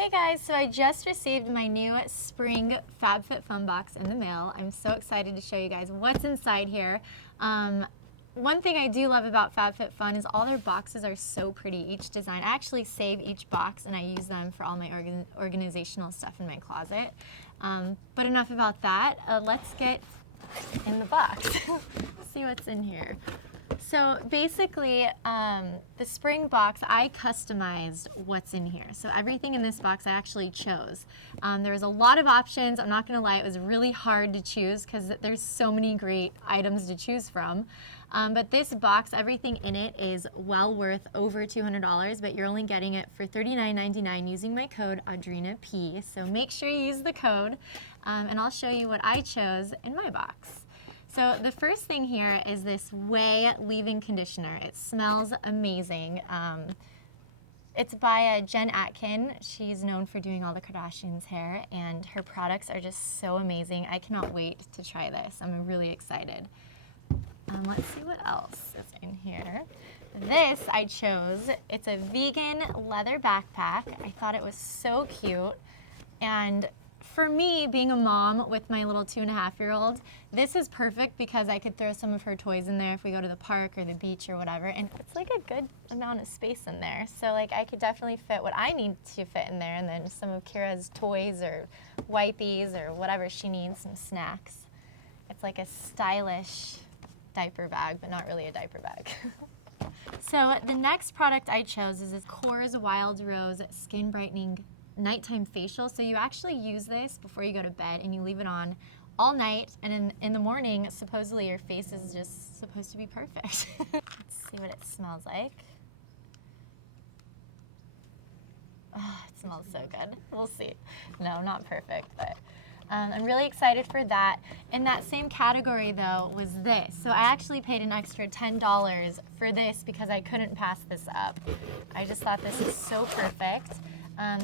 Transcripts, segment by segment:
Hey guys, so I just received my new spring FabFitFun box in the mail. I'm so excited to show you guys what's inside here. One thing I do love about FabFitFun is all their boxes are so pretty, each design. I actually save each box and I use them for all my organizational stuff in my closet. But enough about that, let's get in the box. See what's in here. So basically, the spring box, I customized what's in here. So everything in this box I actually chose. There was a lot of options. I'm not gonna lie, it was really hard to choose because there's so many great items to choose from. But this box, everything in it is well worth over $200, but you're only getting it for $39.99 using my code AudrinaP. So make sure you use the code, and I'll show you what I chose in my box. So the first thing here is this Way leave-in conditioner. It smells amazing. It's by Jen Atkin. She's known for doing all the Kardashians' hair, and her products are just so amazing. I cannot wait to try this. I'm really excited. Let's see what else is in here. This I chose. It's a vegan leather backpack. I thought it was so cute. And for me, being a mom with my little 2.5-year-old, this is perfect because I could throw some of her toys in there if we go to the park or the beach or whatever, and it's like a good amount of space in there. So like I could definitely fit what I need to fit in there, and then some of Kira's toys or wipies or whatever she needs, some snacks. It's like a stylish diaper bag, but not really a diaper bag. So the next product I chose is this Kors Wild Rose Skin Brightening Nighttime Facial. So you actually use this before you go to bed and you leave it on all night, and in the morning supposedly your face is just supposed to be perfect. Let's see what it smells like. Oh, it smells so good. We'll see. No, not perfect, but I'm really excited for that. In that same category though was this. So I actually paid an extra $10 for this because I couldn't pass this up. I just thought this is so perfect.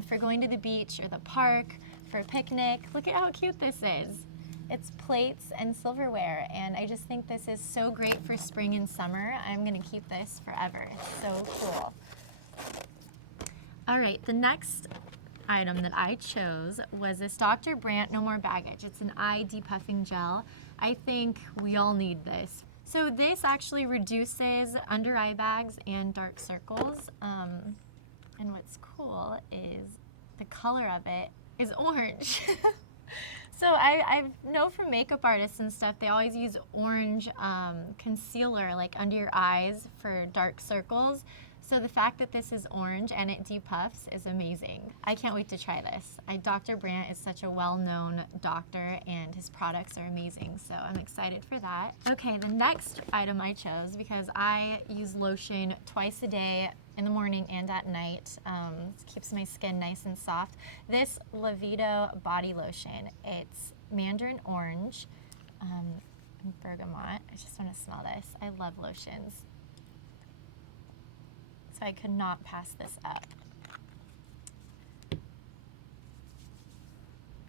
For going to the beach or the park, for a picnic. Look at how cute this is. It's plates and silverware, and I just think this is so great for spring and summer. I'm gonna keep this forever. It's so cool. All right, the next item that I chose was this Dr. Brandt No More Baggage. It's an eye depuffing gel. I think we all need this. So this actually reduces under eye bags and dark circles. And what's cool is the color of it is orange. So I know from makeup artists and stuff, they always use orange concealer like under your eyes for dark circles. So the fact that this is orange and it depuffs is amazing. I can't wait to try this. Dr. Brandt is such a well-known doctor and his products are amazing, so I'm excited for that. Okay, the next item I chose, because I use lotion twice a day in the morning and at night. It keeps my skin nice and soft. This Livido body lotion, it's mandarin orange and bergamot. I just want to smell this. I love lotions. So I could not pass this up.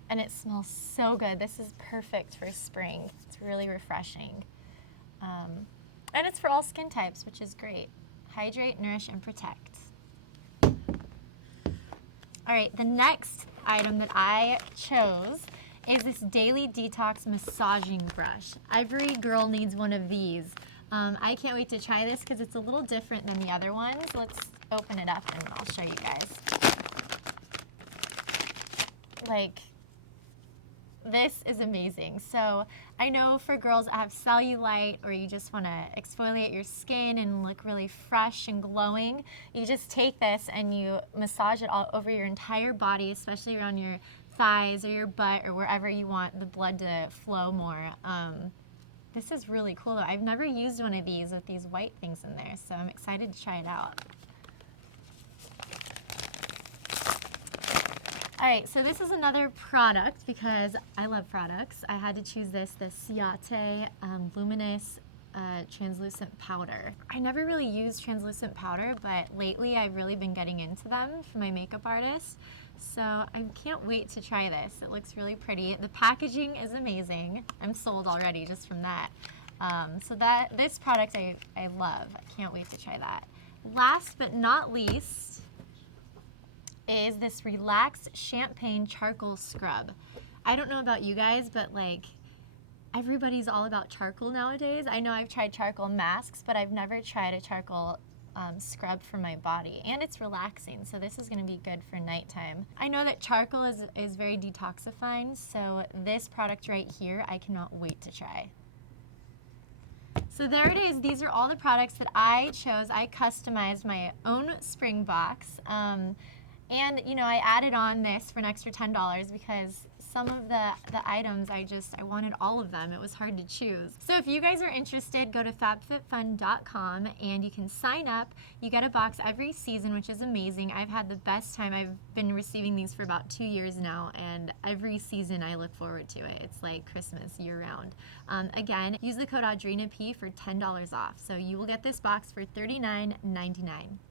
And it smells so good. This is perfect for spring. It's really refreshing. And it's for all skin types, which is great. Hydrate, nourish, and protect. All right, the next item that I chose is this Daily Detox Massaging Brush. Every girl needs one of these. I can't wait to try this because it's a little different than the other ones. Let's open it up and I'll show you guys. Like, this is amazing. So I know for girls that have cellulite or you just want to exfoliate your skin and look really fresh and glowing, you just take this and you massage it all over your entire body, especially around your thighs or your butt or wherever you want the blood to flow more. This is really cool though. I've never used one of these with these white things in there, so I'm excited to try it out. All right, so this is another product because I love products. I had to choose this, the Ciate Luminous Translucent Powder. I never really used translucent powder, but lately I've really been getting into them for my makeup artist. So I can't wait to try this. It looks really pretty. The packaging is amazing. I'm sold already just from that. So this product I love. I can't wait to try that. Last but not least is this Relax Champagne Charcoal Scrub. I don't know about you guys, but like everybody's all about charcoal nowadays. I know I've tried charcoal masks, but I've never tried a charcoal scrub for my body, and it's relaxing, so this is going to be good for nighttime. I know that charcoal is very detoxifying, so this product right here I cannot wait to try. So there it is. These are all the products that I chose. I customized my own spring box, and you know, I added on this for an extra $10 because some of the items I wanted all of them. It was hard to choose. So if you guys are interested, go to FabFitFun.com and you can sign up. You get a box every season, which is amazing. I've had the best time. I've been receiving these for about 2 years now, and every season I look forward to it. It's like Christmas year round. Again, use the code AudrinaP for $10 off. So you will get this box for $39.99.